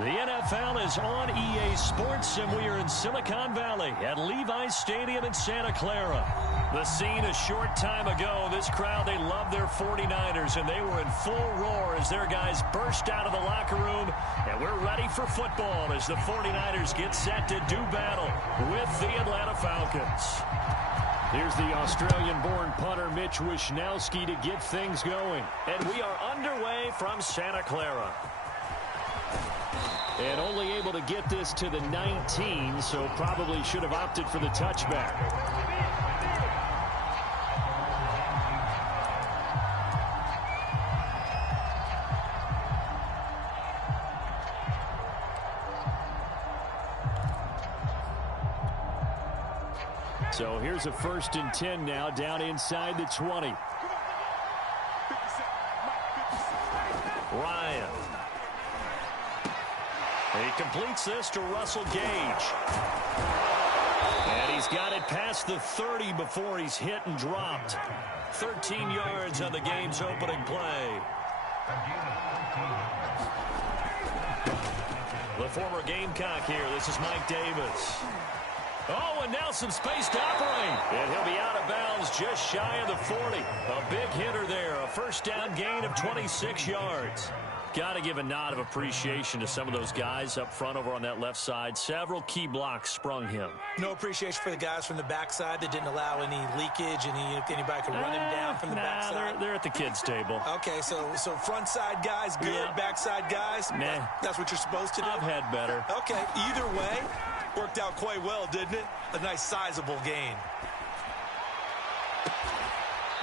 The NFL is on EA Sports, and we are in Silicon Valley at Levi's Stadium in Santa Clara. The scene a short time ago, this crowd, they love their 49ers, and they were in full roar as their guys burst out of the locker room, and we're ready for football as the 49ers get set to do battle with the Atlanta Falcons. Here's the Australian-born punter Mitch Wishnowsky to get things going. And we are underway from Santa Clara. And only able to get this to the 19, so probably should have opted for the touchback. So here's a 1st and 10 now, down inside the 20. Ryan. He completes this to Russell Gage. And he's got it past the 30 before he's hit and dropped. 13 yards on the game's opening play. The former Gamecock here. This is Mike Davis. Oh, and now some space to operate. And he'll be out of bounds just shy of the 40. A big hitter there. A first down gain of 26 yards. Got to give a nod of appreciation to some of those guys up front over on that left side. Several key blocks sprung him. No appreciation for the guys from the backside that didn't allow any leakage, anybody could run him down from the backside. They're at the kids' table. Okay, so front side guys good, yeah. Backside guys, nah. That's what you're supposed to do? I've had better. Okay, either way, worked out quite well, didn't it? A nice sizable gain.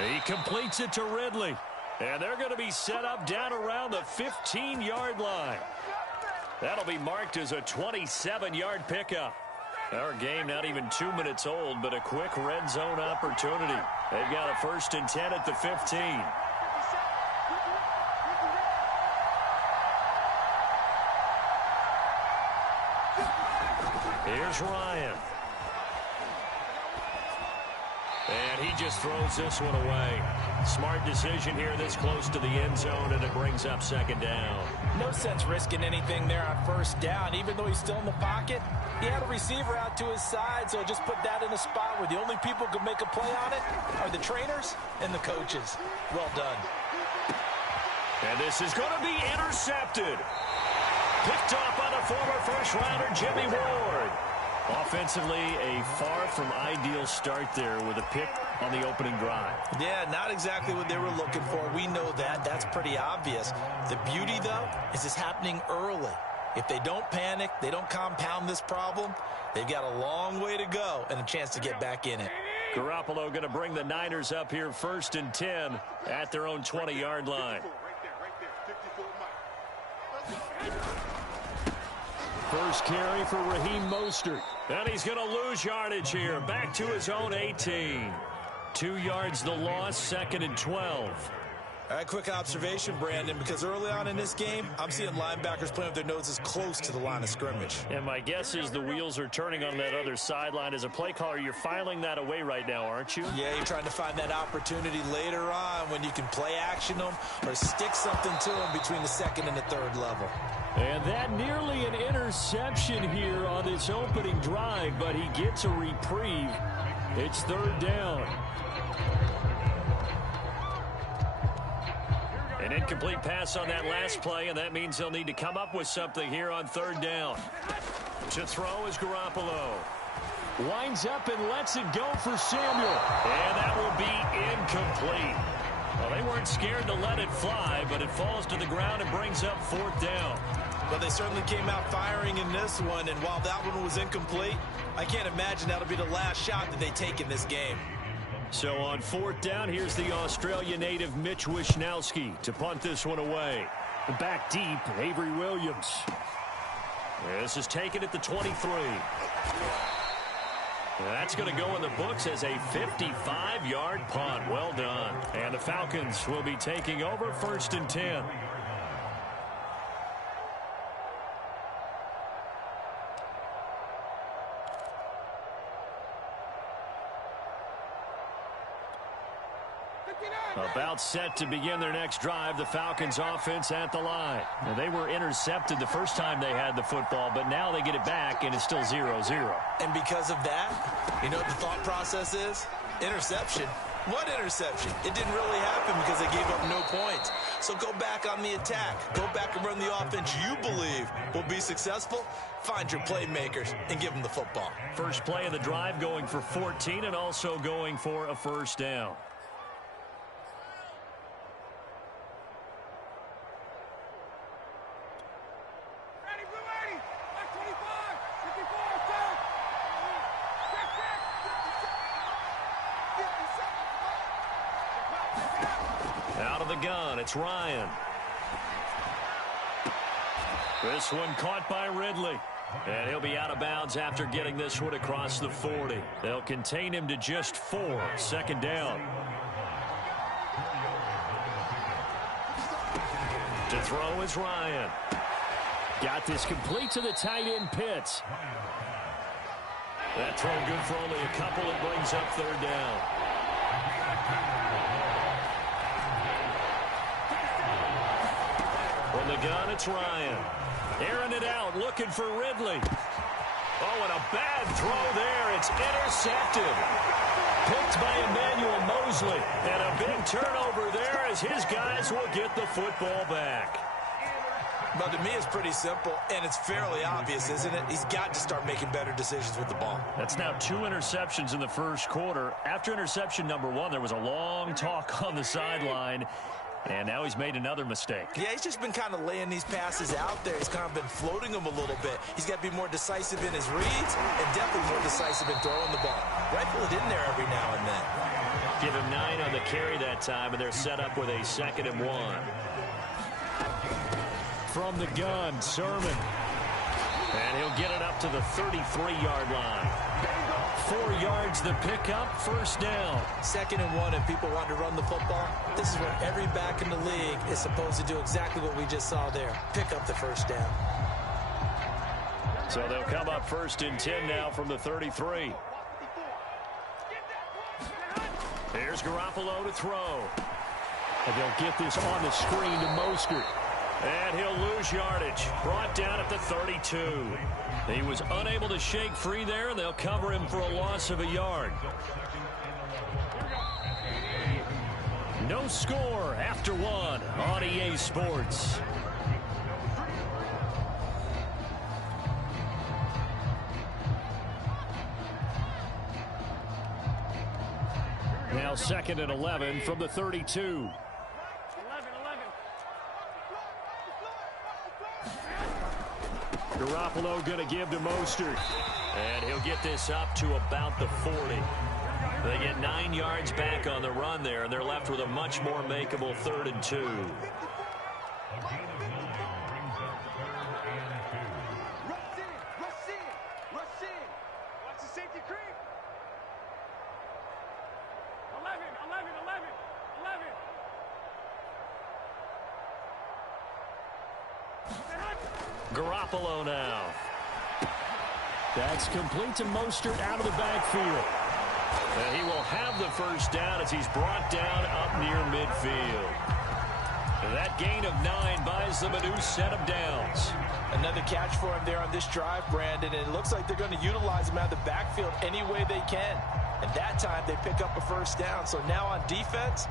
He completes it to Ridley. And they're going to be set up down around the 15-yard line. That'll be marked as a 27-yard pickup. Our game not even 2 minutes old, but a quick red zone opportunity. They've got a 1st and 10 at the 15. Here's Ryan. And he just throws this one away. Smart decision here this close to the end zone, and it brings up 2nd down. No sense risking anything there on 1st down. Even though he's still in the pocket, he had a receiver out to his side, so just put that in a spot where the only people who can make a play on it are the trainers and the coaches. Well done. And this is going to be intercepted. Picked off by the former first-rounder Jimmy Ward. Offensively, a far from ideal start there with a pick on the opening drive. Yeah, not exactly what they were looking for. We know that. That's pretty obvious. The beauty, though, is it's happening early. If they don't panic, they don't compound this problem, they've got a long way to go and a chance to get back in it. Garoppolo going to bring the Niners up here 1st and 10 at their own 20-yard line. First carry for Raheem Mostert. And he's going to lose yardage here. Back to his own 18. 2 yards the loss, 2nd and 12. All right, quick observation, Brandon, because early on in this game, I'm seeing linebackers playing with their noses close to the line of scrimmage. And my guess is the wheels are turning on that other sideline. As a play caller, you're filing that away right now, aren't you? Yeah, you're trying to find that opportunity later on when you can play action them or stick something to them between the 2nd and the 3rd level. And that nearly an interception here on this opening drive, but he gets a reprieve. It's 3rd down. An incomplete pass on that last play, and that means they'll need to come up with something here on 3rd down. To throw is Garoppolo. Winds up and lets it go for Samuel. And that will be incomplete. Well, they weren't scared to let it fly, but it falls to the ground and brings up 4th down. Well, they certainly came out firing in this one, and while that one was incomplete, I can't imagine that'll be the last shot that they take in this game. So on 4th down, here's the Australia native Mitch Wishnowsky to punt this one away. Back deep, Avery Williams. This is taken at the 23. That's going to go in the books as a 55-yard punt. Well done. And the Falcons will be taking over 1st and 10. About set to begin their next drive, the Falcons offense at the line. Now, they were intercepted the first time they had the football, but now they get it back, and it's still 0-0. And because of that, you know what the thought process is? Interception. What interception? It didn't really happen because they gave up no points. So go back on the attack. Go back and run the offense you believe will be successful. Find your playmakers and give them the football. First play of the drive going for 14 and also going for a first down. Out of the gun, it's Ryan. This one caught by Ridley. And he'll be out of bounds after getting this one across the 40. They'll contain him to just 4. Second down. To throw is Ryan. Got this complete to the tight end Pitts. That throw good for only a couple. It brings up third down. From the gun, it's Ryan. Airing it out, looking for Ridley. Oh, and a bad throw there. It's intercepted. Picked by Emmanuel Mosley. And a big turnover there as his guys will get the football back. But to me, it's pretty simple, and it's fairly obvious, isn't it? He's got to start making better decisions with the ball. That's now 2 interceptions in the first quarter. After interception number 1, there was a long talk on the sideline. And now he's made another mistake. Yeah, he's just been kind of laying these passes out there. He's kind of been floating them a little bit. He's got to be more decisive in his reads and definitely more decisive in throwing the ball. Rifle it in there every now and then. Give him 9 on the carry that time, and they're set up with a 2nd and 1. From the gun, Sermon. And he'll get it up to the 33-yard line. 4 yards the pickup, first down. 2nd and 1, and people want to run the football. This is what every back in the league is supposed to do, exactly what we just saw there. Pick up the first down. So they'll come up 1st and 10 now from the 33. Here's Garoppolo to throw. And they'll get this on the screen to Mostert. And he'll lose yardage. Brought down at the 32. He was unable to shake free there, and they'll cover him for a loss of a yard. No score after 1 on EA Sports. Now 2nd and 11 from the 32. Garoppolo going to give to Mostert. And he'll get this up to about the 40. They get 9 yards back on the run there, and they're left with a much more makeable 3rd and 2. Watch the safety creep. 11. Garoppolo now. That's complete to Mostert out of the backfield. And he will have the first down as he's brought down up near midfield. And that gain of 9 buys them a new set of downs. Another catch for him there on this drive, Brandon, and it looks like they're going to utilize him out of the backfield any way they can. And that time they pick up a first down. So now on defense,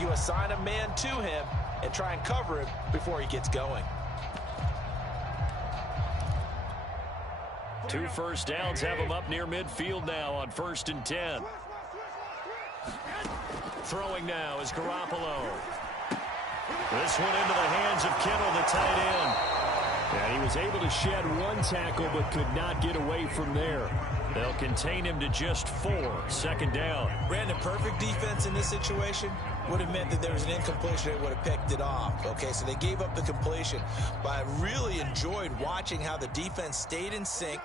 you assign a man to him and try and cover him before he gets going. 2 first downs have him up near midfield now on 1st and 10. Throwing now is Garoppolo. This one into the hands of Kittle, the tight end. And he was able to shed 1 tackle but could not get away from there. They'll contain him to just 4, 2nd down. Brandon, perfect defense in this situation would have meant that there was an incompletion. They would have picked it off. Okay, so they gave up the completion. But I really enjoyed watching how the defense stayed in sync,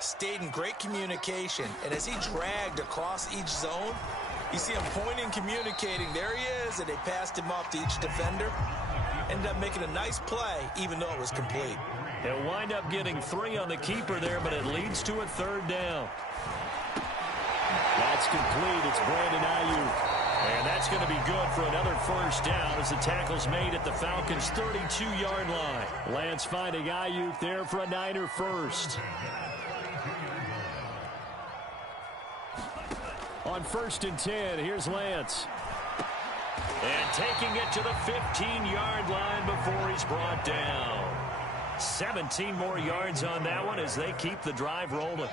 stayed in great communication. And as he dragged across each zone, you see him pointing, communicating. There he is, and they passed him off to each defender. Ended up making a nice play, even though it was complete. He'll wind up getting 3 on the keeper there, but it leads to a 3rd down. That's complete. It's Brandon Ayuk. And that's going to be good for another first down as the tackle's made at the Falcons' 32-yard line. Lance finding Ayuk there for a Niner first. On 1st and 10, here's Lance. And taking it to the 15-yard line before he's brought down. 17 more yards on that one as they keep the drive rolling.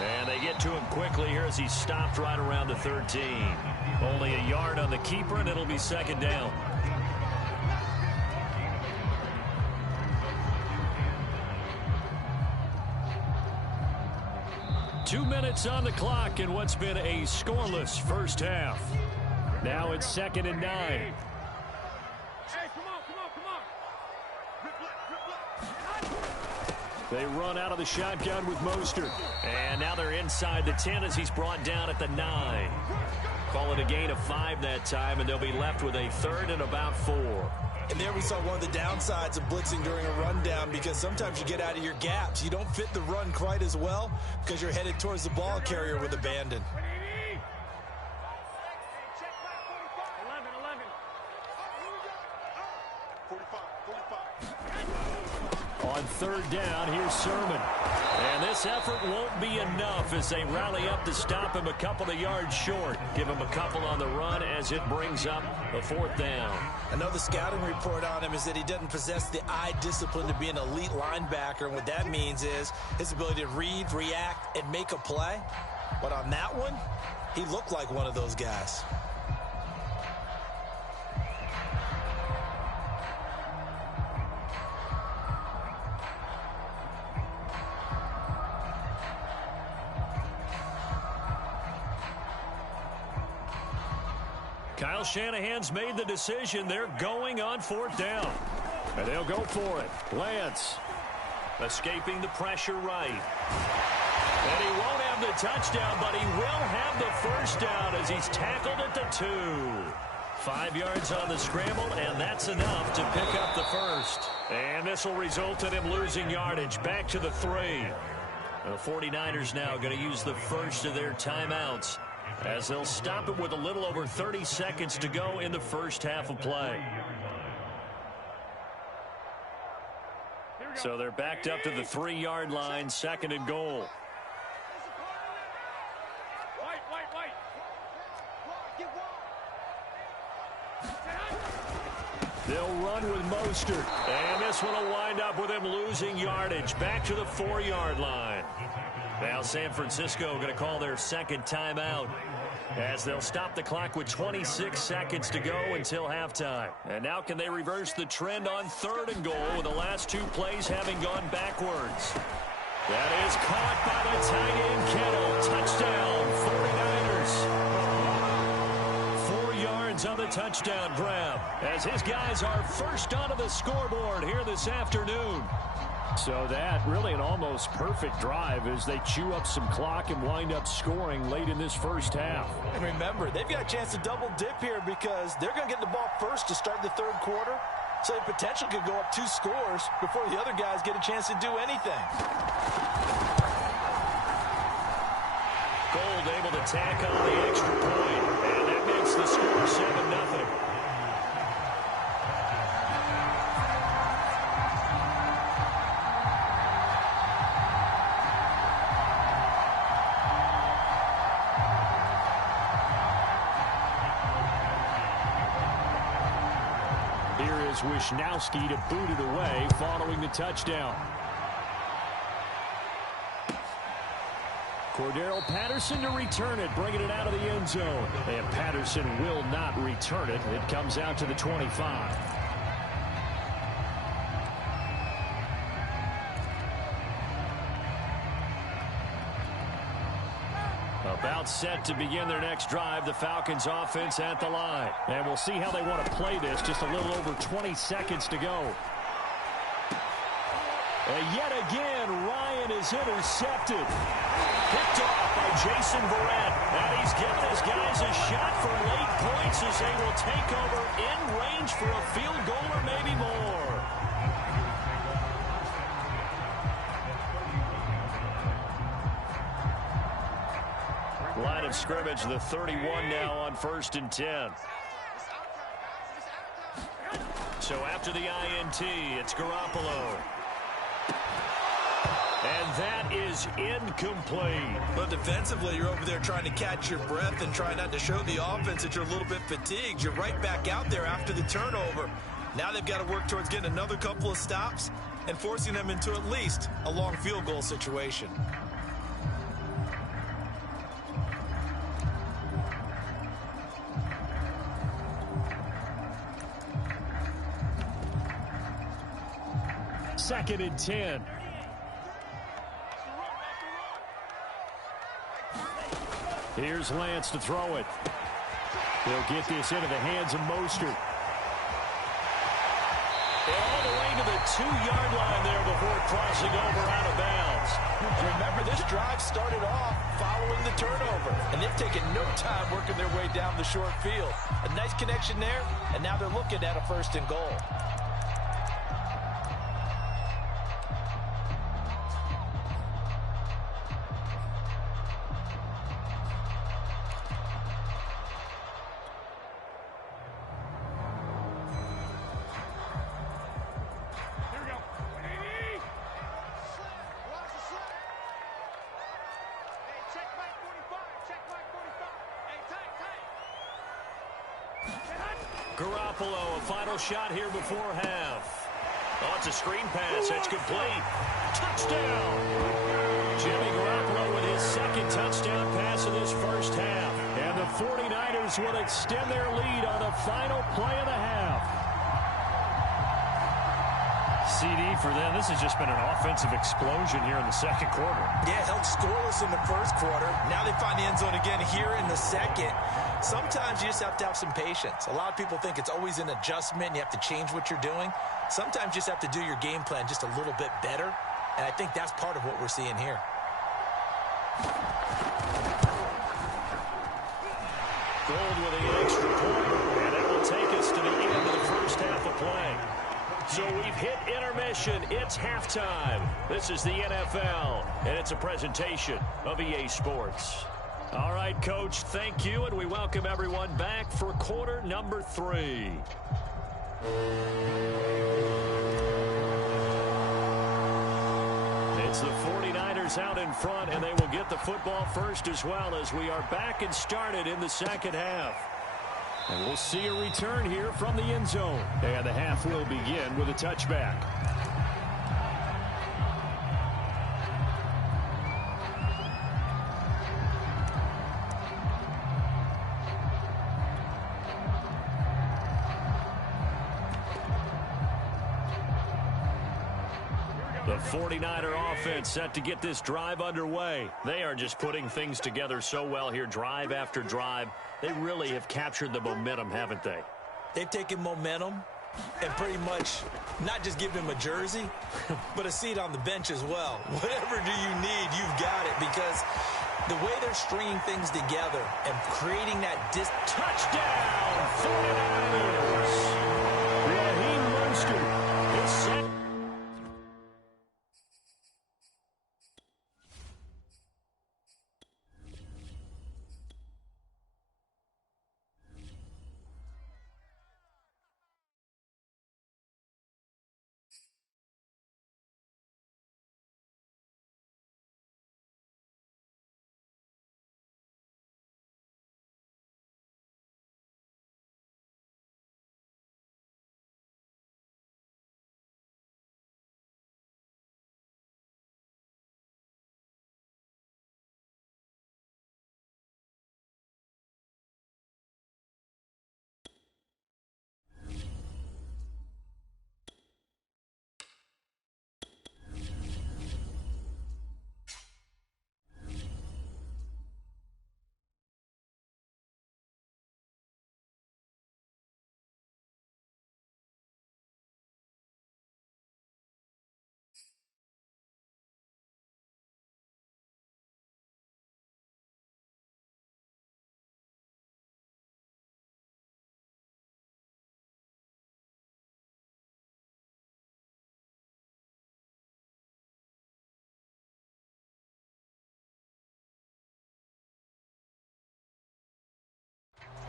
And they get to him quickly here as he stopped right around the 13. Only a yard on the keeper, and it'll be 2nd down. Two minutes on the clock in what's been a scoreless first half. Now it's 2nd and 9. Hey, come on. They run out of the shotgun with Mostert. And now they're inside the 10 as he's brought down at the 9. Call it a gain of 5 that time, and they'll be left with a 3rd and about 4. And there we saw one of the downsides of blitzing during a rundown, because sometimes you get out of your gaps. You don't fit the run quite as well because you're headed towards the ball carrier with abandon. Check back 11. On 3rd down, here's Sermon. And this effort won't be enough as they rally up to stop him a couple of yards short. Give him a couple on the run as it brings up a 4th down. Another scouting report on him is that he doesn't possess the eye discipline to be an elite linebacker. And what that means is his ability to read, react, and make a play. But on that one, he looked like one of those guys. Kyle Shanahan's made the decision. They're going on 4th down. And they'll go for it. Lance escaping the pressure right. And he won't have the touchdown, but he will have the first down as he's tackled at the 2. 5 yards on the scramble, and that's enough to pick up the first. And this will result in him losing yardage back to the 3. The 49ers now going to use the first of their timeouts, as they'll stop it with a little over 30 seconds to go in the first half of play. So they're backed up to the 3-yard line, 2nd and goal. They'll run with Mostert, and this one will wind up with him losing yardage back to the 4-yard line. Now San Francisco going to call their 2nd timeout, as they'll stop the clock with 26 seconds to go until halftime. And now can they reverse the trend on 3rd and goal with the last 2 plays having gone backwards? That is caught by the tight end Kittle. Touchdown, 49ers. 4 yards on the touchdown grab, as his guys are first onto the scoreboard here this afternoon. So that really an almost perfect drive as they chew up some clock and wind up scoring late in this first half. And remember, they've got a chance to double dip here because they're going to get the ball first to start the 3rd quarter. So they potentially could go up 2 scores before the other guys get a chance to do anything. Gold able to tack on the extra point, and that makes the score 7-0. Wishnowski to boot it away following the touchdown. Cordero Patterson to return it, bringing it out of the end zone. And Patterson will not return it. It comes out to the 25. About set to begin their next drive, the Falcons offense at the line. And we'll see how they want to play this. Just a little over 20 seconds to go. And yet again, Ryan is intercepted. Picked off by Jason Verrett. And he's given his guys a shot for late points as they will take over in range for a field goal or maybe more. of scrimmage, the 31 now on 1st and 10. So after the INT, it's Garoppolo. And that is incomplete. But defensively, you're over there trying to catch your breath and try not to show the offense that you're a little bit fatigued. You're right back out there after the turnover. Now they've got to work towards getting another couple of stops and forcing them into at least a long field goal situation. Second and 10. Here's Lance to throw it. He'll get this into the hands of Mostert. All the way to the 2-yard line there before crossing over out of bounds. Remember, this drive started off following the turnover, and they've taken no time working their way down the short field. A nice connection there, and now they're looking at a 1st and goal. Garoppolo, a final shot here before half. Oh, it's a screen pass. It's complete. Touchdown! Jimmy Garoppolo with his second touchdown pass of this first half. And the 49ers will extend their lead on the final play of the half. CD for them. This has just been an offensive explosion here in the second quarter. Yeah, held scoreless in the first quarter. Now they find the end zone again here in the second. Sometimes you just have to have some patience. A lot of people think it's always an adjustment and you have to change what you're doing. Sometimes you just have to do your game plan just a little bit better. And I think that's part of what we're seeing here. Gold with an extra point. And that will take us to the end of the first half of play. So we've hit intermission. It's halftime. This is the NFL, and it's a presentation of EA Sports. All right, Coach, thank you, and we welcome everyone back for quarter number 3. It's the 49ers out in front, and they will get the football first as well as we are back and started in the second half. And we'll see a return here from the end zone. And the half will begin with a touchback. The 49er offense set to get this drive underway. They are just putting things together so well here, drive after drive. They really have captured the momentum, haven't they? They've taken momentum and pretty much not just given him a jersey, but a seat on the bench as well. Whatever do you need, you've got it, because the way they're stringing things together and creating that touchdown, 49ers! Raheem Mostert is set.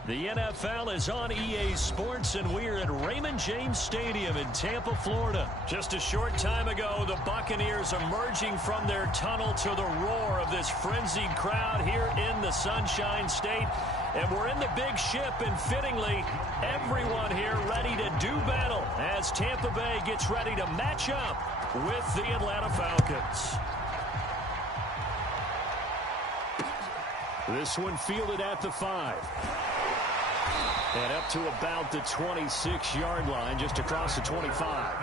The NFL is on EA Sports, and we're at Raymond James Stadium in Tampa, Florida. Just a short time ago, the Buccaneers emerging from their tunnel to the roar of this frenzied crowd here in the Sunshine State. And we're in the big ship, and fittingly, everyone here ready to do battle as Tampa Bay gets ready to match up with the Atlanta Falcons. This one fielded at the 5. And up to about the 26-yard line, just across the 25.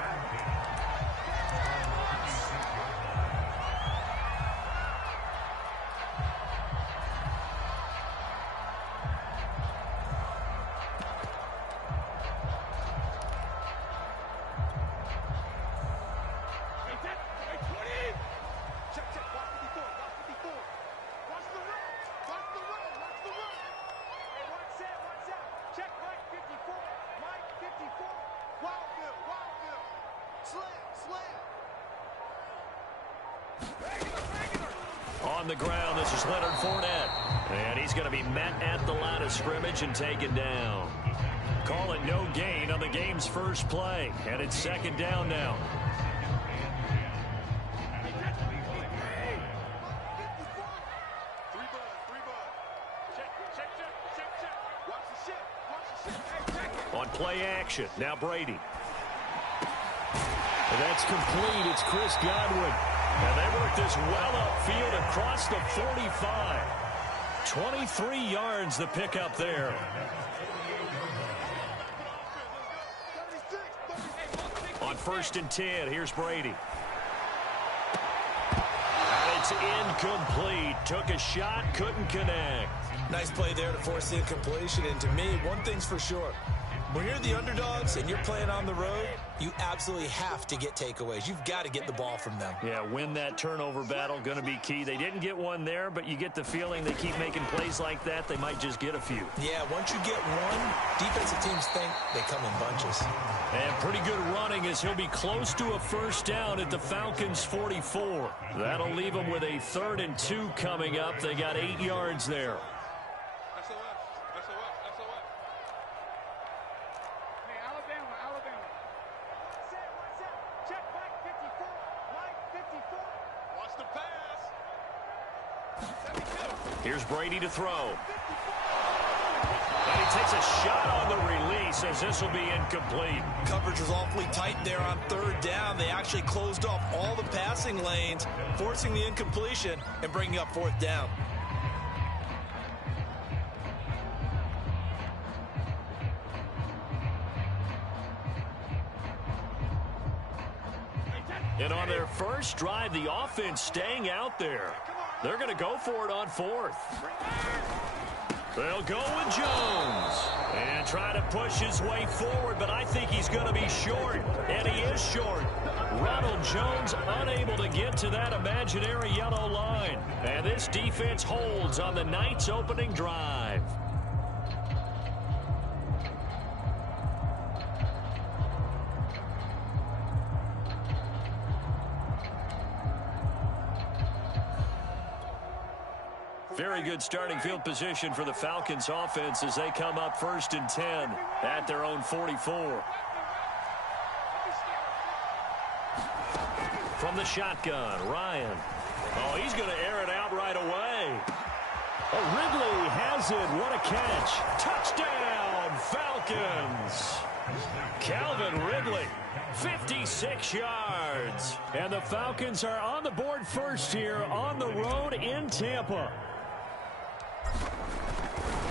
On the ground, this is Leonard Fournette. And he's going to be met at the line of scrimmage and taken down. Call it no gain on the game's first play. And it's second down now. On play action, now Brady. And that's complete. It's Chris Godwin. And they work this well upfield across the 45. 23 yards the pickup there. On 1st and 10, here's Brady. And it's incomplete. Took a shot, couldn't connect. Nice play there to force the incompletion. And to me, one thing's for sure. When you're the underdogs and you're playing on the road, you absolutely have to get takeaways. You've got to get the ball from them. Yeah, win that turnover battle, going to be key. They didn't get one there, but you get the feeling they keep making plays like that, they might just get a few. Yeah, once you get one, defensive teams think they come in bunches. And pretty good running as he'll be close to a first down at the Falcons' 44. That'll leave them with a 3rd and 2 coming up. They got 8 yards there. Here's Brady to throw. And he takes a shot on the release as this will be incomplete. Coverage was awfully tight there on 3rd down. They actually closed off all the passing lanes, forcing the incompletion and bringing up 4th down. And on their first drive, the offense staying out there. They're going to go for it on 4th. They'll go with Jones. And try to push his way forward, but I think he's going to be short. And he is short. Ronald Jones unable to get to that imaginary yellow line. And this defense holds on the night's opening drive. Very good starting field position for the Falcons offense as they come up 1st and 10 at their own 44. From the shotgun, Ryan. Oh, he's going to air it out right away. Oh, Ridley has it. What a catch. Touchdown, Falcons. Calvin Ridley, 56 yards. And the Falcons are on the board first here on the road in Tampa.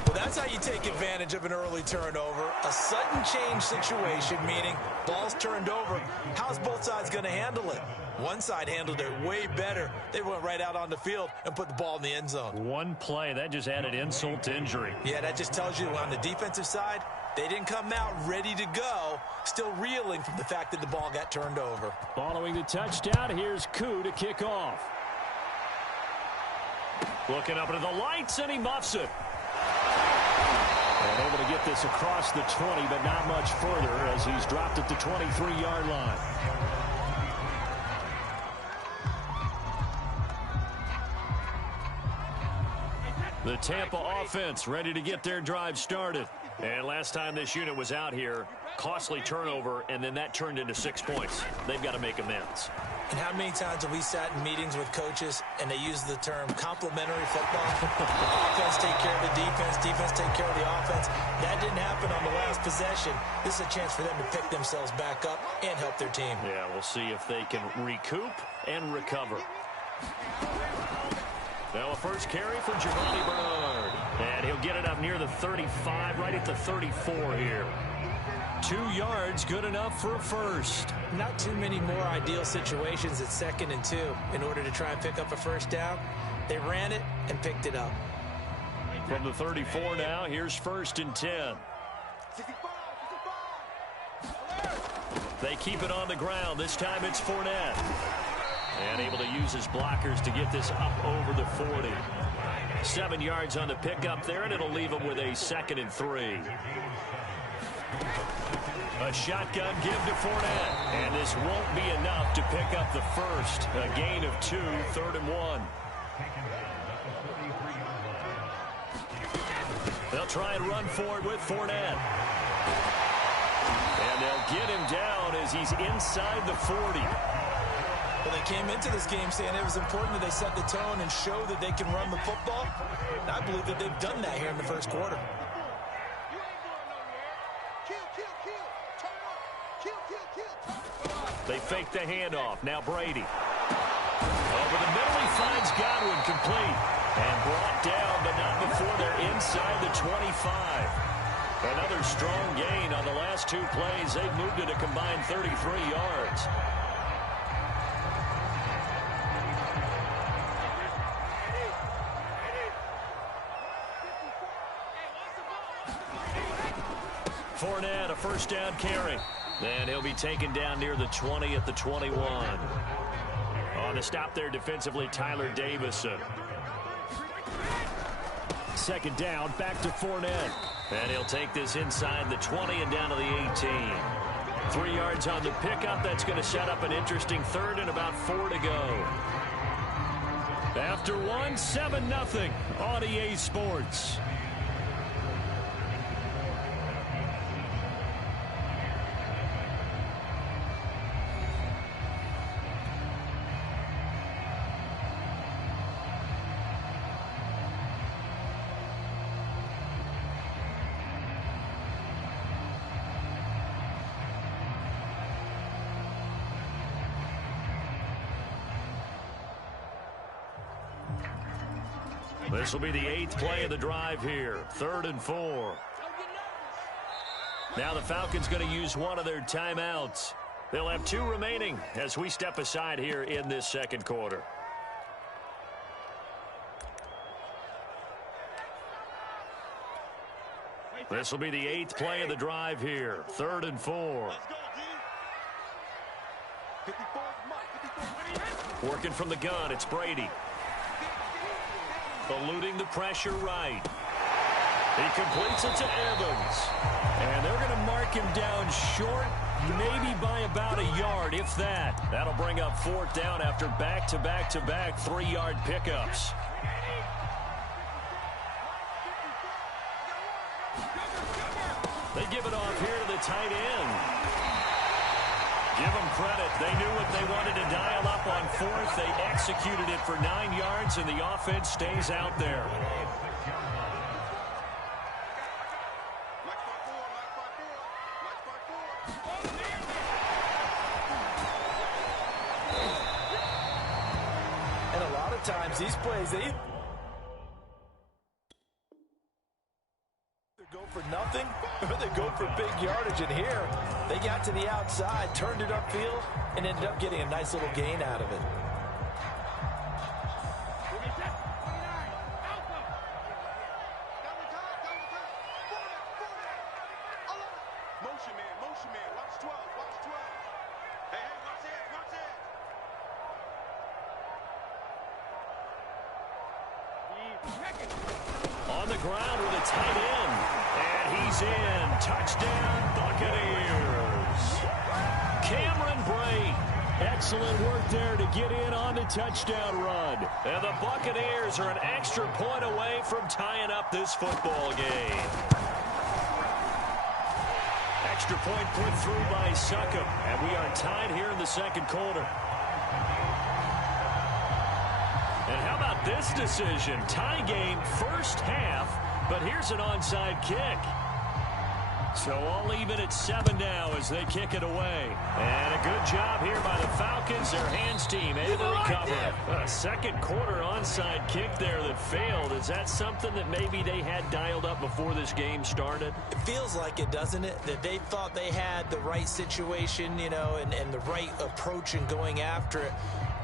Well, that's how you take advantage of an early turnover. A sudden change situation, meaning ball's turned over. How's both sides going to handle it? One side handled it way better. They went right out on the field and put the ball in the end zone. One play, that just added insult to injury. Yeah, that just tells you on the defensive side, they didn't come out ready to go, still reeling from the fact that the ball got turned over. Following the touchdown, here's Koo to kick off. Looking up into the lights, and he muffs it. And able to get this across the 20, but not much further as he's dropped at the 23-yard line. The Tampa offense ready to get their drive started. And last time this unit was out here, costly turnover, and then that turned into 6 points. They've got to make amends. And how many times have we sat in meetings with coaches and they use the term complementary football? Offense take care of the defense, defense take care of the offense. That didn't happen on the last possession. This is a chance for them to pick themselves back up and help their team. Yeah, we'll see if they can recoup and recover. Now a first carry for Giovanni Bernard. And he'll get it up near the 35, right at the 34 here. 2 yards, good enough for a first. Not too many more ideal situations at 2nd and 2 in order to try and pick up a first down. They ran it and picked it up. From the 34 now, here's 1st and 10. They keep it on the ground. This time it's Fournette. And able to use his blockers to get this up over the 40. 7 yards on the pickup there, and it'll leave him with a 2nd and 3. A shotgun give to Fournette. And this won't be enough to pick up the first. A gain of 2, 3rd and 1. They'll try and run for it with Fournette. And they'll get him down as he's inside the 40. Well, they came into this game saying it was important that they set the tone and show that they can run the football. And I believe that they've done that here in the first quarter. They fake the handoff. Now Brady. Over the middle, he finds Godwin complete. And brought down, but not before they're inside the 25. Another strong gain on the last 2 plays. They've moved it a combined 33 yards. Fournette, a first down carry. And he'll be taken down near the 20 at the 21. On the stop there defensively, Tyler Davison. 2nd down, back to Fournette. And he'll take this inside the 20 and down to the 18. 3 yards on the pickup. That's going to set up an interesting 3rd and about 4 to go. After 1, 7-0 on EA Sports. This will be the 8th play of the drive here. 3rd and 4. Now the Falcons going to use one of their timeouts. They'll have 2 remaining as we step aside here in this 2nd quarter. This will be the 8th play of the drive here. 3rd and 4. Working from the gun, it's Brady. Eluding the pressure right. He completes it to Evans. And they're going to mark him down short, maybe by about a yard, if that. That'll bring up 4th down after back-to-back-to-back 3-yard pickups. They give it off here to the tight end. Give them credit. They knew what they wanted to dial up on 4th. They executed it for 9 yards, and the offense stays out there. And a lot of times, these plays, they go for nothing or they go for big yardage. And here they got to the outside, turned it upfield, and ended up getting a nice little gain out of it. Motion man, watch 12, watch 12. Hey, watch this, watch this. On the ground with a tight end. And he's in. Touchdown, Buccaneers. Cameron Bray Excellent work there to get in on the touchdown run. And the Buccaneers are an extra point away from tying up this football game. Extra point put through by Succop, and we are tied here in the second quarter. And how about this decision? Tie game first half, but here's an onside kick. So all even at 7 now as they kick it away. And a good job here by the Falcons. Their hands team able to recover. A second quarter onside kick there that failed. Is that something that maybe they had dialed up before this game started? It feels like it, doesn't it? That they thought they had the right situation, you know, and the right approach in going after it.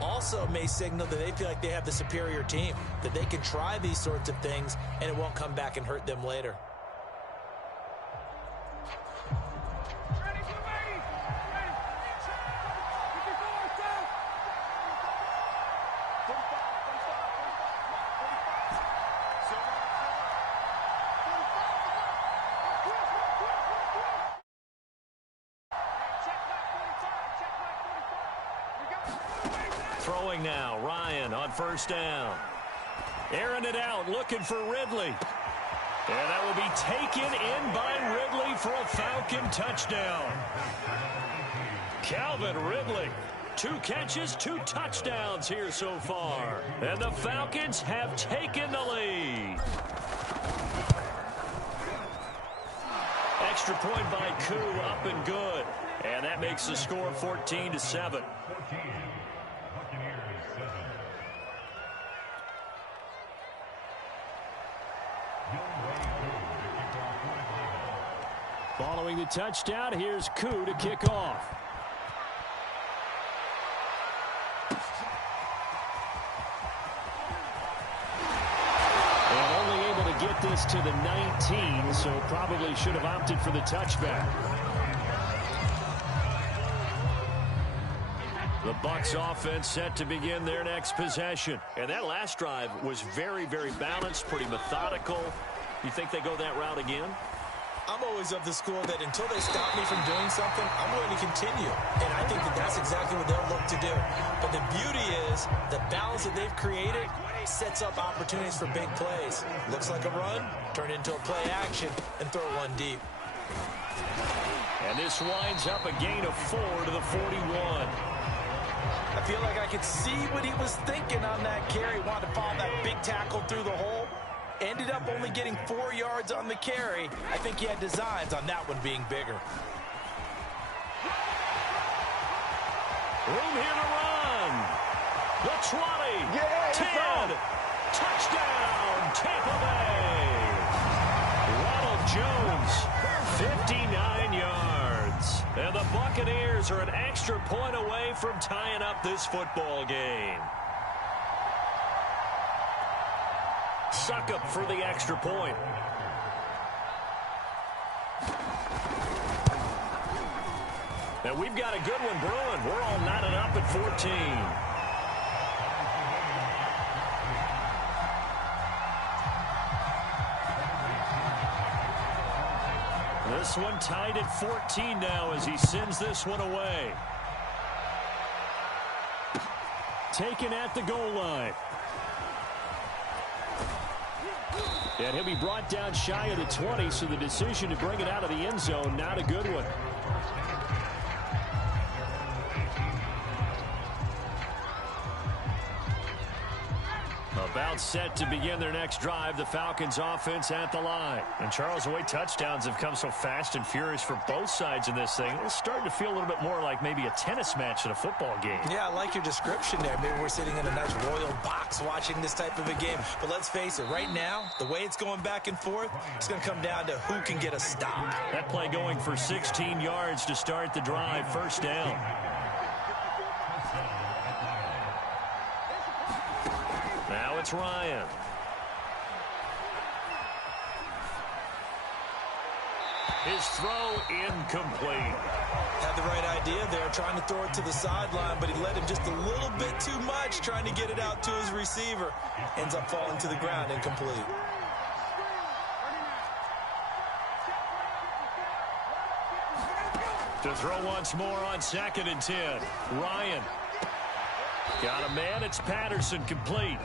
Also may signal that they feel like they have the superior team, that they can try these sorts of things and it won't come back and hurt them later. Throwing now, Ryan on first down. Airing it out, looking for Ridley. And that will be taken in by Ridley for a Falcon touchdown. Calvin Ridley, 2 catches, 2 touchdowns here so far. And the Falcons have taken the lead. Extra point by Koo, up and good. And that makes the score 14-7. Following the touchdown, here's Koo to kick off. And only able to get this to the 19, so probably should have opted for the touchback. The Bucs offense set to begin their next possession. And that last drive was very, very balanced, pretty methodical. You think they go that route again? I'm always of the school that until they stop me from doing something, I'm going to continue. And I think that that's exactly what they'll look to do. But the beauty is the balance that they've created sets up opportunities for big plays. Looks like a run, turn into a play action, and throw one deep. And this winds up a gain of 4 to the 41. I feel like I could see what he was thinking on that carry. Wanted to follow that big tackle through the hole. Ended up only getting 4 yards on the carry. I think he had designs on that one being bigger. Room here to run. The 20. 10. Touchdown, Tampa Bay. Ronald Jones, 59 yards. And the Buccaneers are an extra point away from tying up this football game. Succop for the extra point. And we've got a good one brewing. We're all knotted up at 14. This one tied at 14 now as he sends this one away. Taken at the goal line. And he'll be brought down shy of the 20, so the decision to bring it out of the end zone, not a good one. About set to begin their next drive, the Falcons offense at the line. And Charles, the way touchdowns have come so fast and furious for both sides in this thing, it's starting to feel a little bit more like maybe a tennis match in a football game. Yeah, I like your description there. Maybe we're sitting in a nice royal box watching this type of a game. But let's face it, right now, the way it's going back and forth, it's going to come down to who can get a stop. That play going for 16 yards to start the drive, first down. Now it's Ryan. His throw incomplete. Had the right idea there, trying to throw it to the sideline, but he let him just a little bit too much, trying to get it out to his receiver. Ends up falling to the ground, incomplete. To throw once more on 2nd and 10. Ryan Got a man. It's Patterson, complete.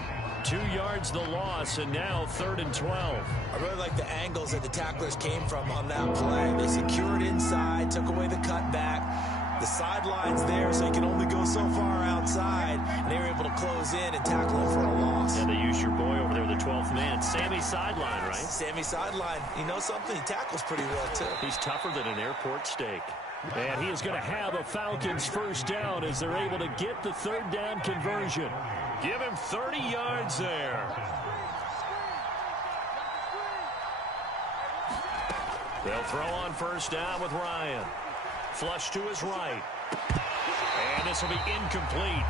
2 yards the loss, and now 3rd and 12. I really like the angles that the tacklers came from on that play. They secured inside, took away the cutback. The sideline's there, so you can only go so far outside, and they were able to close in and tackle him for a loss. And they use your boy over there, the 12th man. Sammy sideline, right? Sammy sideline. You know something? He tackles pretty well, too. He's tougher than an airport steak. And he is going to have a Falcons first down as they're able to get the 3rd down conversion. Give him 30 yards there. They'll throw on first down with Ryan. Flush to his right. And this will be incomplete.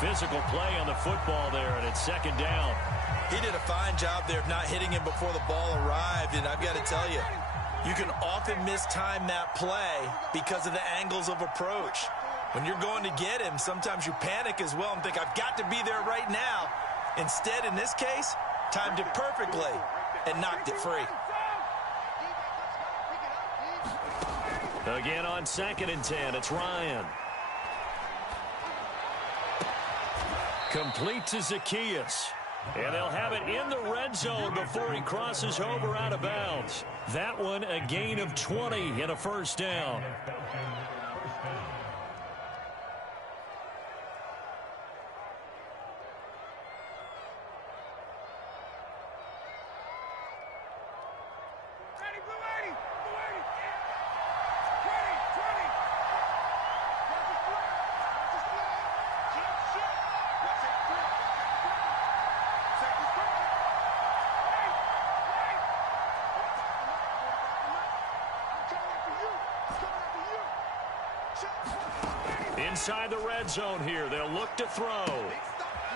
Physical play on the football there, and it's 2nd down. He did a fine job there of not hitting him before the ball arrived, and I've got to tell you, you can often mistime that play because of the angles of approach. When you're going to get him, sometimes you panic as well and think, I've got to be there right now. Instead, in this case, timed it perfectly and knocked it free. Again on 2nd and 10, it's Ryan. Complete to Zacchaeus. And they'll have it in the red zone before he crosses over out of bounds. That one a gain of 20 and a first down. Inside the red zone here, they'll look to throw.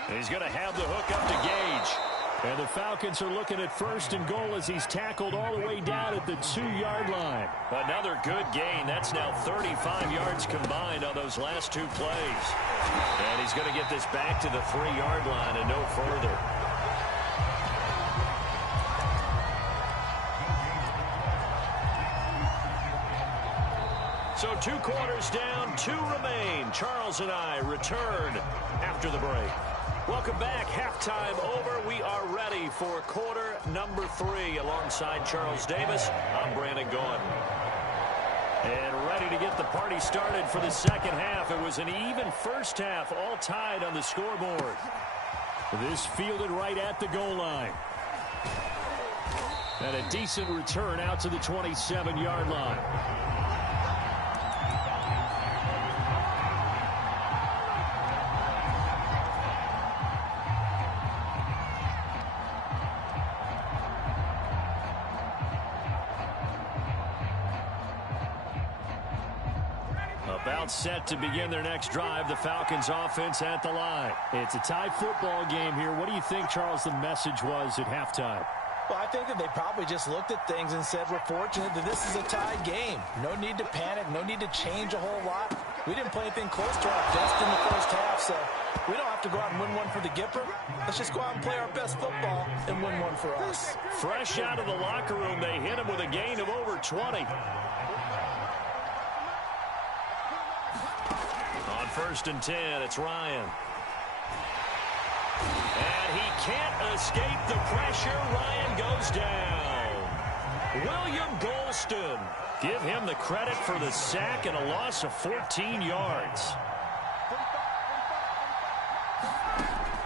And he's going to have the hook up to Gage. And the Falcons are looking at 1st and goal as he's tackled all the way down at the 2-yard line. Another good gain. That's now 35 yards combined on those last 2 plays. And he's going to get this back to the 3-yard line and no further. So 2 quarters down, 2 remain. Charles and I return after the break. Welcome back. Halftime over. We are ready for quarter number 3. Alongside Charles Davis, I'm Brandon Gordon. And ready to get the party started for the second half. It was an even first half, all tied on the scoreboard. This fielded right at the goal line. And a decent return out to the 27-yard line. About set to begin their next drive. The Falcons offense at the line. It's a tie football game here. What do you think, Charles, the message was at halftime? Well, I think that they probably just looked at things and said, we're fortunate that this is a tie game. No need to panic. No need to change a whole lot. We didn't play anything close to our best in the first half, so we don't have to go out and win one for the Gipper. Let's just go out and play our best football and win one for us. Fresh out of the locker room, they hit him with a gain of over 20. On 1st and 10, it's Ryan. And he can't escape the pressure. Ryan goes down. William Golston. Give him the credit for the sack and a loss of 14 yards.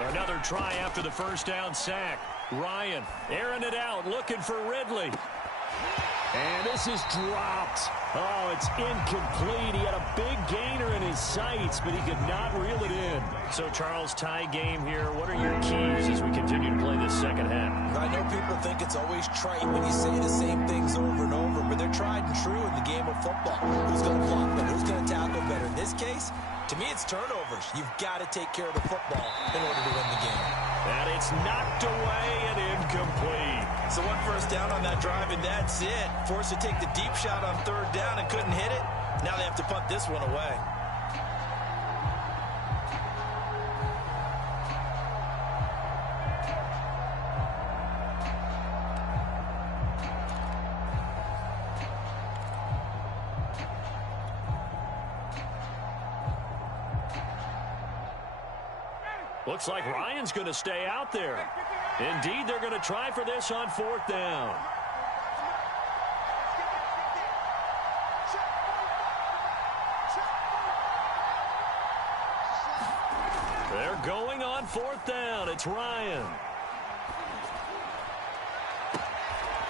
Another try after the first down sack. Ryan airing it out, looking for Ridley. And this is dropped. Oh, it's incomplete. He had a big gainer in his sights, but he could not reel it in. So, Charles, tie game here. What are your keys as we continue to play this second half? I know people think it's always trite when you say the same things over and over, but they're tried and true in the game of football. Who's going to block better? Who's going to tackle better? In this case, to me, it's turnovers. You've got to take care of the football in order to win the game. And it's knocked away and incomplete. So 1 first down on that drive, and that's it. Forced to take the deep shot on 3rd down and couldn't hit it. Now they have to punt this one away. Looks like Ryan's going to stay out there. Indeed, they're going to try for this on 4th down. They're going on 4th down. It's Ryan.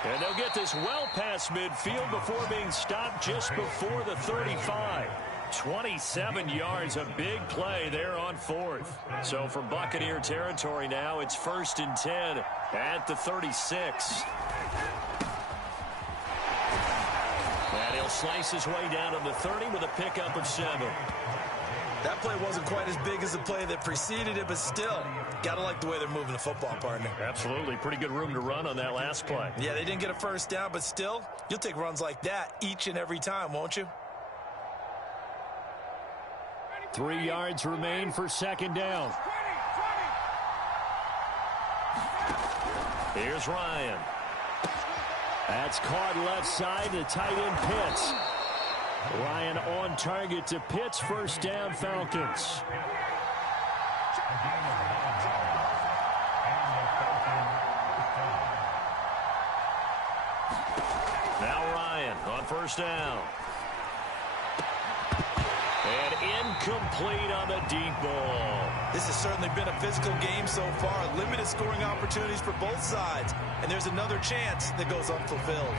And they'll get this well past midfield before being stopped just before the 35. 27 yards, a big play there on 4th. So from Buccaneer territory now, it's 1st and 10 at the 36. And he'll slice his way down to the 30 with a pickup of 7. That play wasn't quite as big as the play that preceded it, but still, got to like the way they're moving the football, partner. Absolutely. Pretty good room to run on that last play. Yeah, they didn't get a first down, but still, you'll take runs like that each and every time, won't you? 3 yards remain for 2nd down. Here's Ryan. That's caught left side to tight end Pitts. Ryan on target to Pitts. 1st down, Falcons. Now Ryan on 1st down. And incomplete on the deep ball. This has certainly been a physical game so far. Limited scoring opportunities for both sides. And there's another chance that goes unfulfilled.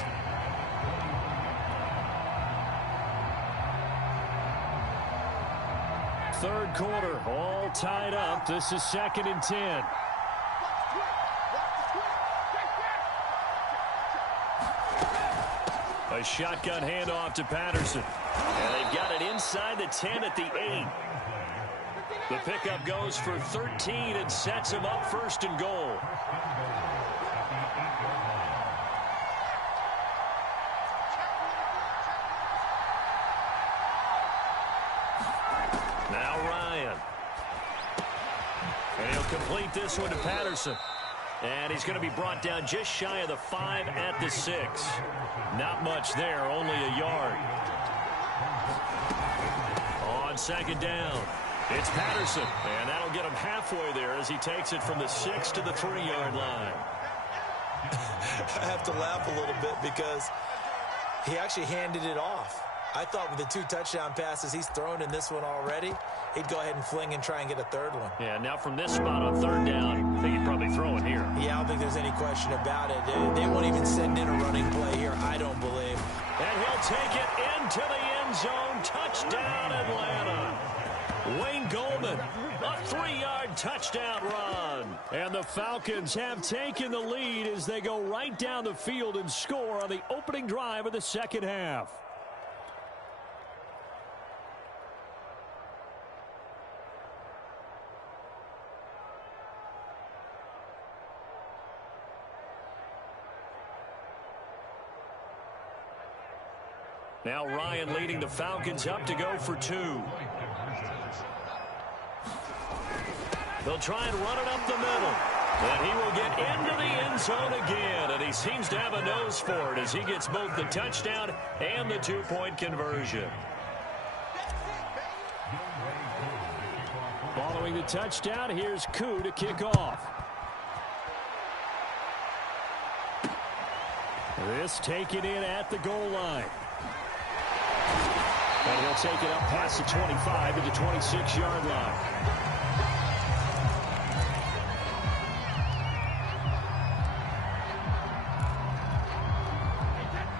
Third quarter, all tied up. This is 2nd and 10. A shotgun handoff to Patterson. And they've got it inside the 10 at the 8. The pickup goes for 13 and sets him up 1st and goal. Now Ryan. And he'll complete this one to Patterson. And he's going to be brought down just shy of the 5 at the 6. Not much there, only a yard. On 2nd down, it's Patterson. And that'll get him halfway there as he takes it from the 6 to the 3-yard line. I have to laugh a little bit because he actually handed it off. I thought with the 2 touchdown passes he's thrown in this one already, he'd go ahead and fling and try and get a 3rd one. Yeah, now from this spot on 3rd down, I think he'd probably throw it here. Yeah, I don't think there's any question about it. They won't even send in a running play here, I don't believe. And he'll take it into the end zone. Touchdown, Atlanta. Wayne Goldman, a 3-yard touchdown run. And the Falcons have taken the lead as they go right down the field and score on the opening drive of the 2nd half. Now Ryan leading the Falcons up to go for 2. They'll try and run it up the middle. And he will get into the end zone again. And he seems to have a nose for it as he gets both the touchdown and the 2-point conversion. Following the touchdown, here's Koo to kick off. This taken in at the goal line. And he'll take it up past the 25 to the 26-yard line.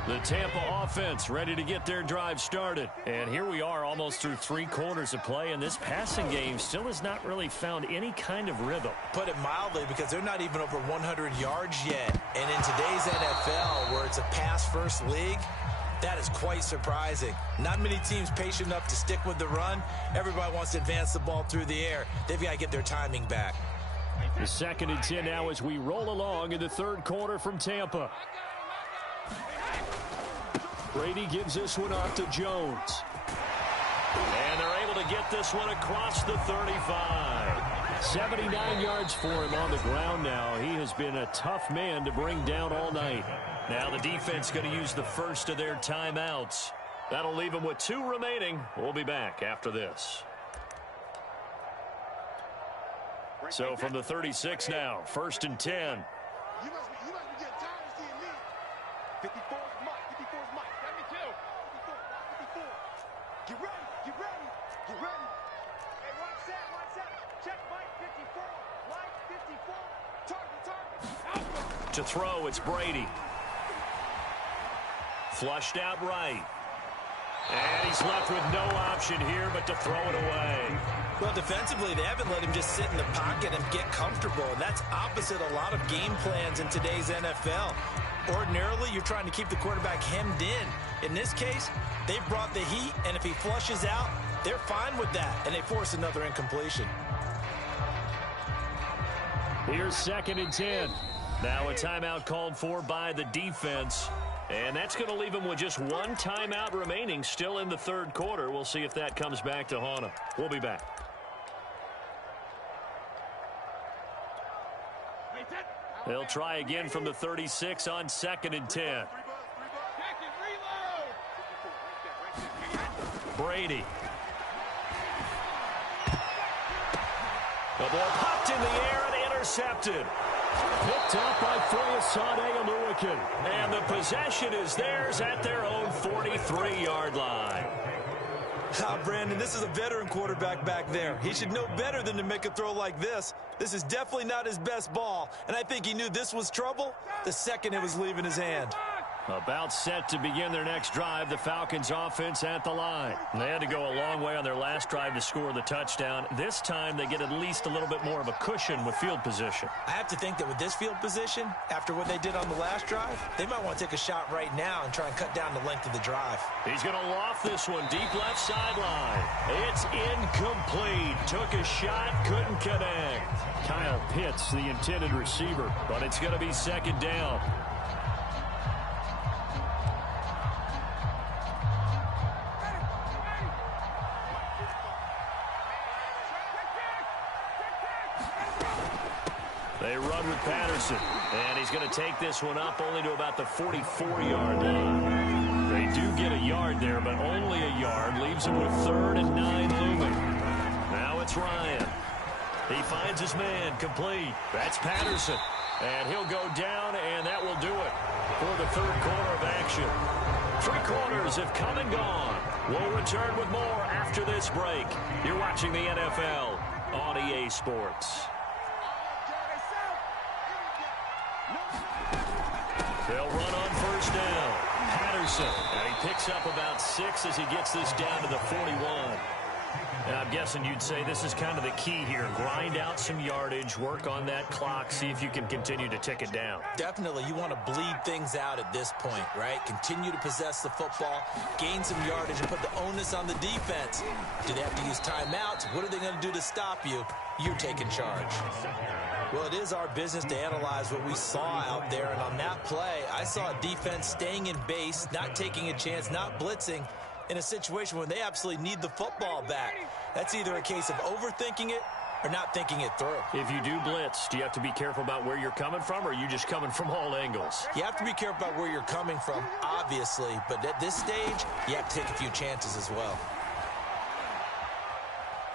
The Tampa offense ready to get their drive started. And here we are almost through 3 quarters of play, and this passing game still has not really found any kind of rhythm. Put it mildly, because they're not even over 100 yards yet. And in today's NFL, where it's a pass-first league, that is quite surprising. Not many teams patient enough to stick with the run. Everybody wants to advance the ball through the air. They've got to get their timing back. The 2nd and 10 now as we roll along in the 3rd quarter from Tampa. Brady gives this one off to Jones. And they're able to get this one across the 35. 79 yards for him on the ground now. He has been a tough man to bring down all night. Now the defense going to use the first of their timeouts. That'll leave them with 2 remaining. We'll be back after this. So from the 36 now, 1st and 10. You must be getting tired of seeing me. 54 is Mike. 54 is Mike. 72. 54. 54. Get ready. Get ready. Get ready. Hey, one set. One set. Check Mike. 54. Mike. 54. Target. Target. To throw, it's Brady. Flushed out right. And he's left with no option here but to throw it away. Well, defensively, they haven't let him just sit in the pocket and get comfortable, and that's opposite a lot of game plans in today's NFL. Ordinarily, you're trying to keep the quarterback hemmed in. In this case, they've brought the heat, and if he flushes out, they're fine with that, and they force another incompletion. Here's 2nd and 10. Now a timeout called for by the defense. And that's going to leave him with just one timeout remaining still in the 3rd quarter. We'll see if that comes back to haunt him. We'll be back. They'll try again from the 36 on 2nd and 10. Brady. The ball popped in the air and intercepted. Picked up by Foyesade. And the possession is theirs at their own 43-yard line. Brandon, this is a veteran quarterback back there. He should know better than to make a throw like this. This is definitely not his best ball, and I think he knew this was trouble the second it was leaving his hand. About set to begin their next drive, the Falcons offense at the line. They had to go a long way on their last drive to score the touchdown. This time they get at least a little bit more of a cushion with field position. I have to think that with this field position, after what they did on the last drive, they might want to take a shot right now and try and cut down the length of the drive. He's going to loft this one deep left sideline. It's incomplete. Took a shot, couldn't connect. Kyle Pitts, the intended receiver, but it's going to be 2nd down. They run with Patterson, and he's going to take this one up only to about the 44-yard line. They do get a yard there, but only a yard. Leaves him with 3rd and 9 looming. Now it's Ryan. He finds his man, complete. That's Patterson, and he'll go down, and that will do it for the 3rd quarter of action. 3 quarters have come and gone. We'll return with more after this break. You're watching the NFL on EA Sports. They'll run on 1st down. Patterson, and he picks up about 6 as he gets this down to the 41. And I'm guessing you'd say this is kind of the key here. Grind out some yardage, work on that clock, see if you can continue to tick it down. Definitely, you want to bleed things out at this point, right? Continue to possess the football, gain some yardage, and put the onus on the defense. Do they have to use timeouts? What are they going to do to stop you? You're taking charge. Well, it is our business to analyze what we saw out there, and on that play, I saw a defense staying in base, not taking a chance, not blitzing, in a situation where they absolutely need the football back. That's either a case of overthinking it or not thinking it through. If you do blitz, do you have to be careful about where you're coming from, or are you just coming from all angles? You have to be careful about where you're coming from, obviously, but at this stage, you have to take a few chances as well.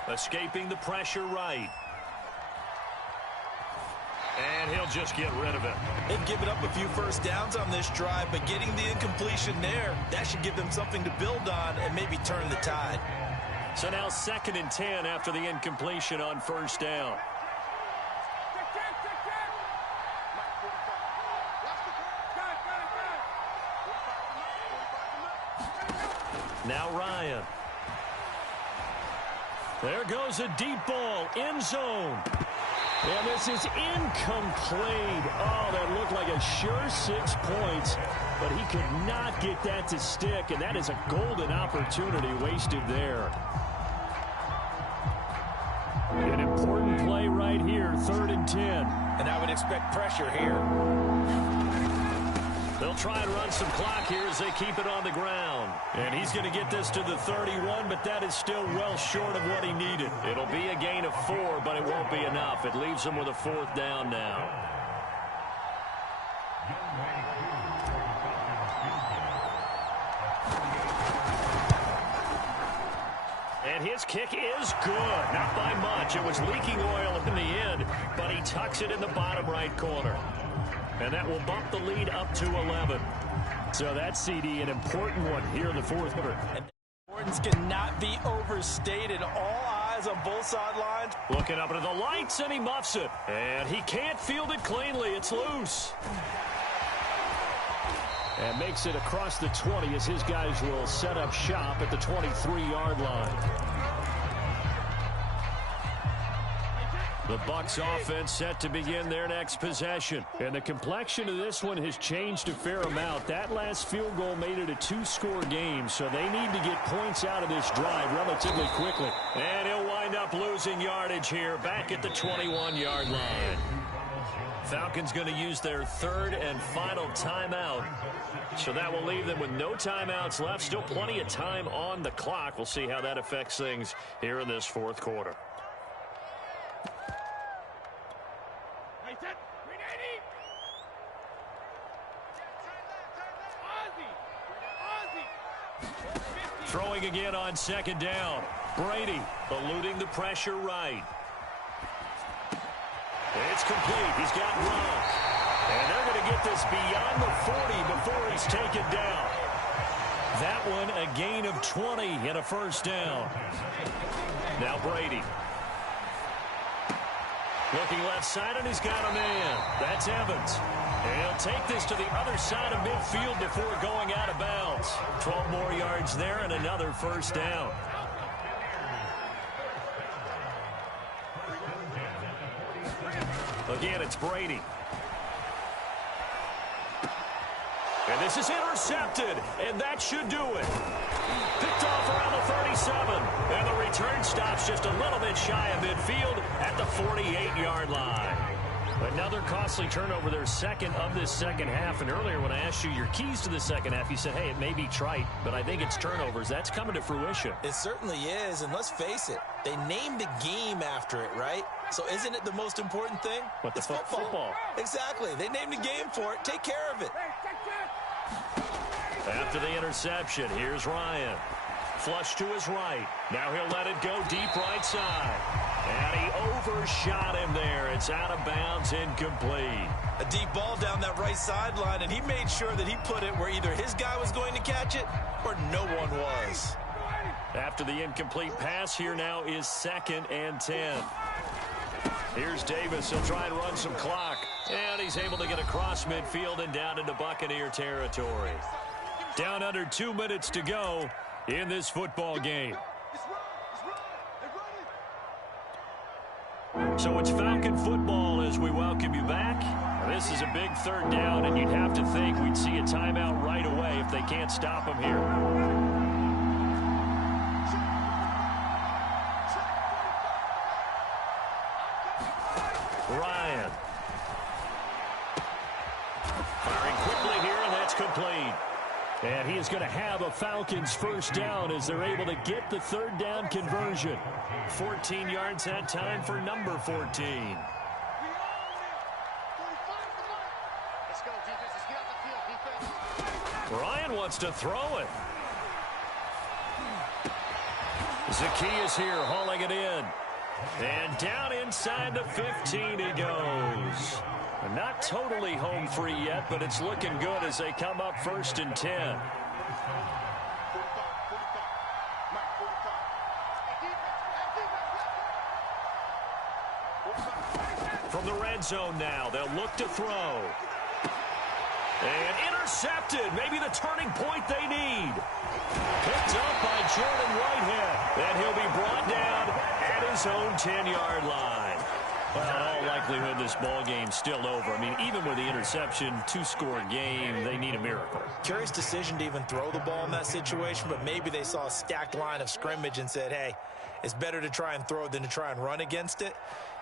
Escaping the pressure right. And he'll just get rid of it. They've given up a few 1st downs on this drive, but getting the incompletion there, that should give them something to build on and maybe turn the tide. So now 2nd and 10 after the incompletion on 1st down. Now Ryan. There goes a deep ball, end zone. And this is incomplete. Oh, that looked like a sure 6 points, but he could not get that to stick, and that is a golden opportunity wasted there. An important play right here, 3rd and 10. And I would expect pressure here. They'll try and run some clock here as they keep it on the ground. And he's going to get this to the 31, but that is still well short of what he needed. It'll be a gain of 4, but it won't be enough. It leaves him with a 4th down now. And his kick is good. Not by much. It was leaking oil in the end, but he tucks it in the bottom right corner. And that will bump the lead up to 11. So that's, CD, an important one here in the fourth quarter. And importance cannot be overstated. All eyes on both sidelines. Looking up into the lights, and he muffs it. And he can't field it cleanly. It's loose. And makes it across the 20 as his guys will set up shop at the 23-yard line. The Bucs offense set to begin their next possession. And the complexion of this one has changed a fair amount. That last field goal made it a two-score game, so they need to get points out of this drive relatively quickly. And he'll wind up losing yardage here back at the 21-yard line. Falcons going to use their third and final timeout. So that will leave them with no timeouts left. Still plenty of time on the clock. We'll see how that affects things here in this fourth quarter. Throwing again on second down. Brady eluding the pressure right. It's complete. He's got Gronk. And they're going to get this beyond the 40 before he's taken down. That one a gain of 20 and a first down. Now Brady. Looking left side, and he's got a man. That's Evans. And he'll take this to the other side of midfield before going out of bounds. 12 more yards there and another first down. Again, it's Brady. And this is intercepted, and that should do it. Picked off around the 37, and the return stops just a little bit shy of midfield at the 48-yard line. Another costly turnover, their second of this second half. And earlier when I asked you your keys to the second half, you said, hey, it may be trite, but I think it's turnovers. That's coming to fruition. It certainly is, and let's face it, they named the game after it, right? So isn't it the most important thing? What, it's football. Exactly. They named the game for it. Take care of it. After the interception, here's Ryan. Flush to his right. Now he'll let it go deep right side. And he overshot him there. It's out of bounds, incomplete. A deep ball down that right sideline, and he made sure that he put it where either his guy was going to catch it or no one was. After the incomplete pass, here now is 2nd and 10. Here's Davis. He'll try and run some clock. And he's able to get across midfield and down into Buccaneer territory. Down under 2 minutes to go in this football game. So it's Falcon football as we welcome you back. This is a big third down, and you'd have to think we'd see a timeout right away if they can't stop him here. Ryan. Firing quickly here, and that's complete. And he is going to have a Falcons first down as they're able to get the third down conversion. 14 yards that time for number 14. Ryan wants to throw it. Zacchaeus here hauling it in. And down inside the 15 he goes. Not totally home free yet, but it's looking good as they come up 1st and 10. From the red zone now, they'll look to throw. And intercepted, maybe the turning point they need. Picked up by Jordan Whitehead, and he'll be brought down at his own 10-yard line. Well, in all likelihood, this ball game's still over. I mean, even with the interception, 2-score game, they need a miracle. Curious decision to even throw the ball in that situation, but maybe they saw a stacked line of scrimmage and said, hey, it's better to try and throw than to try and run against it.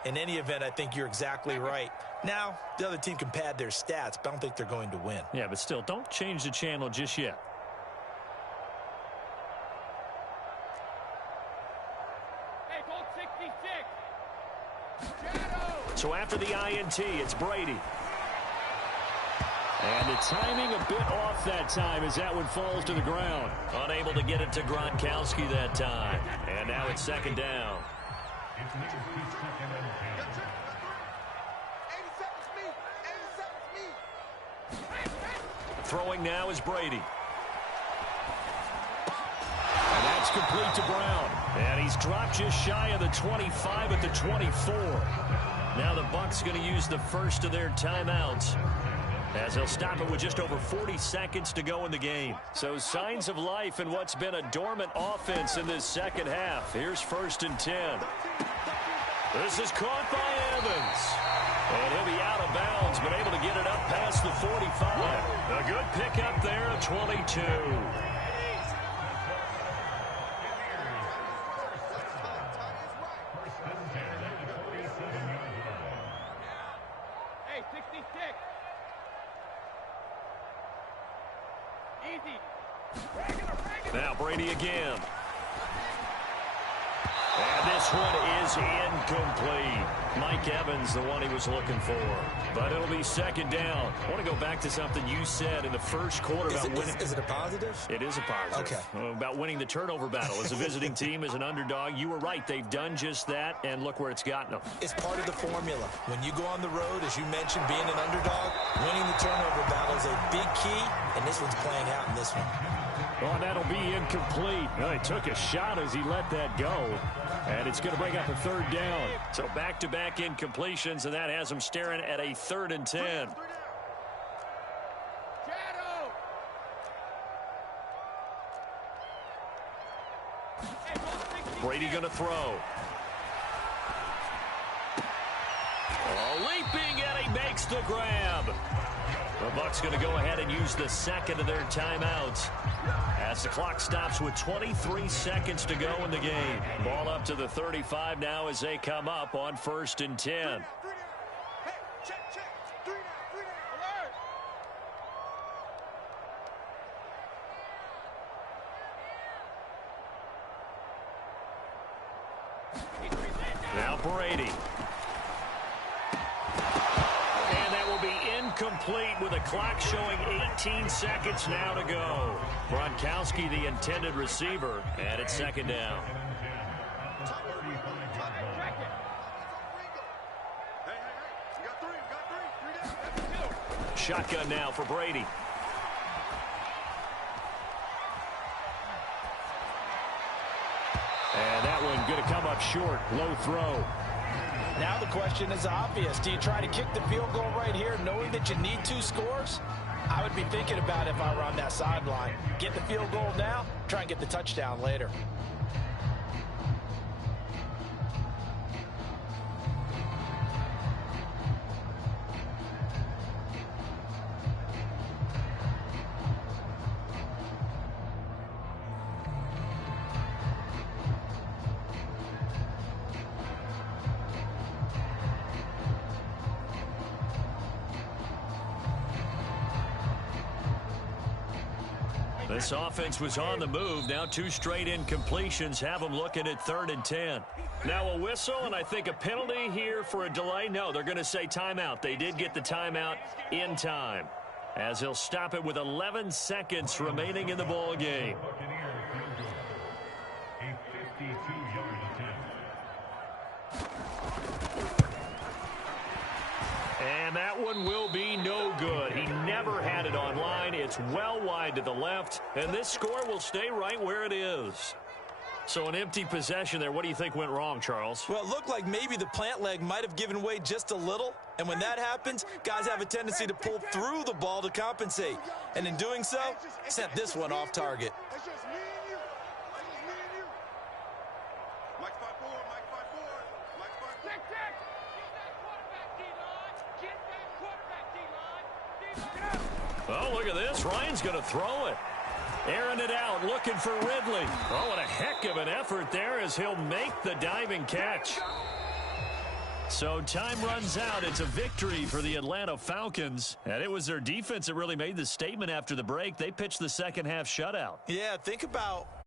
In any event, I think you're exactly right. Now, the other team can pad their stats, but I don't think they're going to win. Yeah, but still, don't change the channel just yet. So after the INT, it's Brady. And the timing a bit off that time as that one falls to the ground. Unable to get it to Gronkowski that time. And now it's second down. Throwing now is Brady. And that's complete to Brown. And he's dropped just shy of the 25 at the 24. Now the Bucs going to use the first of their timeouts, as they'll stop it with just over 40 seconds to go in the game. So signs of life in what's been a dormant offense in this second half. Here's 1st and 10. This is caught by Evans. And he'll be out of bounds, but able to get it up past the 45. A good pickup there at 22. Hey, 66. Easy. Now Brady again. And this one is incomplete. Mike Evans, the one he was looking for. But it'll be second down. I want to go back to something you said in the first quarter about winning. Is it a positive? It is a positive. Okay. About winning the turnover battle. As a visiting team, as an underdog, you were right. They've done just that, and look where it's gotten them. It's part of the formula. When you go on the road, as you mentioned, being an underdog, winning the turnover battle is a big key, and this one's playing out in this one. Oh, that'll be incomplete. Well, he took a shot as he let that go. And it's going to bring up a third down. So back-to-back incompletions, and that has him staring at a 3rd and 10. Brady going to throw. Oh, leaping, and he makes the grab. The Bucs going to go ahead and use the second of their timeouts as the clock stops with 23 seconds to go in the game. Ball up to the 35 now as they come up on 1st and 10. Hey, check. 3 down. Alert. Now Brady. Complete with a clock showing 18 seconds now to go. Gronkowski, the intended receiver, and it's second down. Shotgun now for Brady. And that one going to come up short. Low throw. Now the question is obvious. Do you try to kick the field goal right here knowing that you need 2 scores? I would be thinking about it if I were on that sideline. Get the field goal now, try and get the touchdown later. This offense was on the move. Now 2 straight incompletions have them looking at 3rd and 10. Now a whistle, and I think a penalty here for a delay. No, they're going to say timeout. They did get the timeout in time, as he'll stop it with 11 seconds remaining in the ball game. And that one will be no good. He never had it online. It's well wide to the left, and this score will stay right where it is. So an empty possession there. What do you think went wrong, Charles? Well, it looked like maybe the plant leg might have given way just a little, and when that happens, guys have a tendency to pull through the ball to compensate, and in doing so, sent this one off target. That's just me and you. That's just me and you. Mike 5-4, Mike 5-4, Mike 5-4. Check. Oh, look at this. Ryan's going to throw it. Airing it out, looking for Ridley. Oh, what a heck of an effort there as he'll make the diving catch. So time runs out. It's a victory for the Atlanta Falcons. And it was their defense that really made the statement after the break. They pitched the second half shutout. Yeah, think about